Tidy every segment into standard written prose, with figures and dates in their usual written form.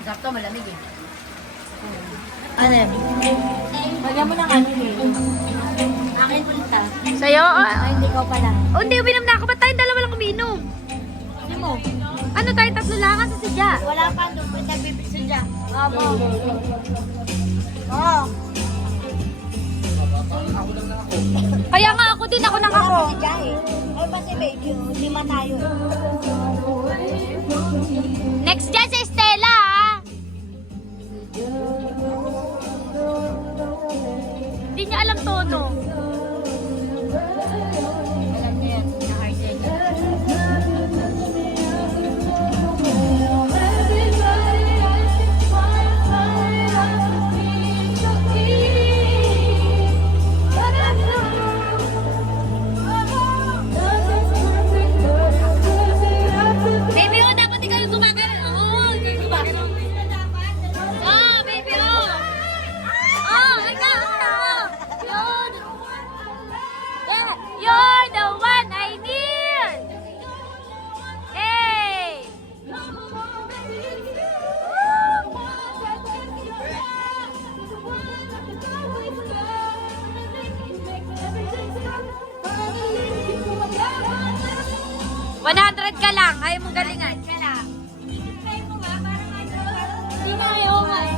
Sakto, malamig eh. Ano yan? Lagyan mo ng ano eh. Akin punta. Sa'yo? Ay, hindi ko pala. Oh, hindi, uminom na ako. Ba't tayong dalawa lang uminom? Hindi mo. Ano tayo, tatlo lang sa sadya? Wala pa doon. Kung nagbibigsa dyan. Amo. Oo. Kaya nga ako din, ako nang ako. Si Jai. Ay, kasi baby, lima tayo. Next dyan si Stella, ha? Hindi niya alam tono. Alam niya yan, na-hijack. Baby, oh, dapat ikaw yung gumagano. Oo, gumagano. Oh, baby, oh. Oh, ikaw, ikaw. You're the one I need. Hey. $100 ka lang. Ayaw mong galingan. Hindi na ayaw nga eh.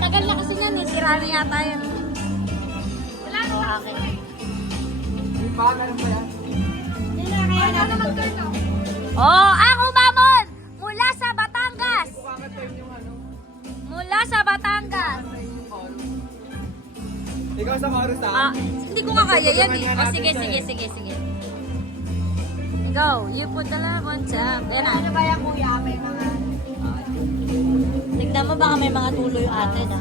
Tagal na kasi nun eh. Sira na yata yun. Wala na akin. Oh, ako mamon! Mula sa Batangas! Mula sa Batangas! Ikaw sa Marus Ah, hindi ko nga kaya yan eh. Oh, sige, sige, sige, sige. Go, you put the love on top. Yan na. Ano ba yan, kuya? May mga... Tignan mo baka may mga tuloy yung atin, ha?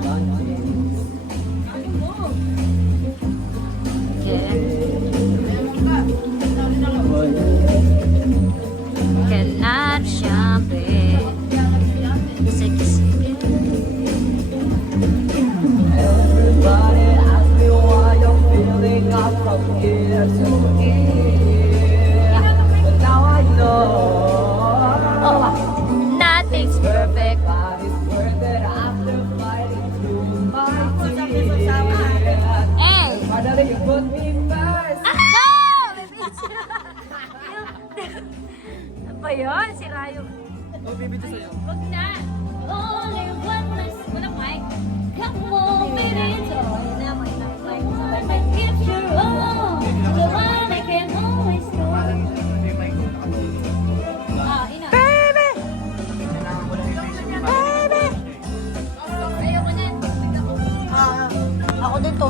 Okay. Cannot jump it. Sige, sige. Everybody ask me why I'm feeling up from here to here. But now I know Oh, nothing's perfect. but it's worth it after fighting through my tears. Hey! Finally you put me first. Go! Ano ba yun? Si Rayo. Oh, baby, ito sa'yo. Wag na. Only one less. Walang mic. Come on, baby. I give you all. The one I can always go. Ah, ina. Baby! Baby! Ayoko na. Ako din to.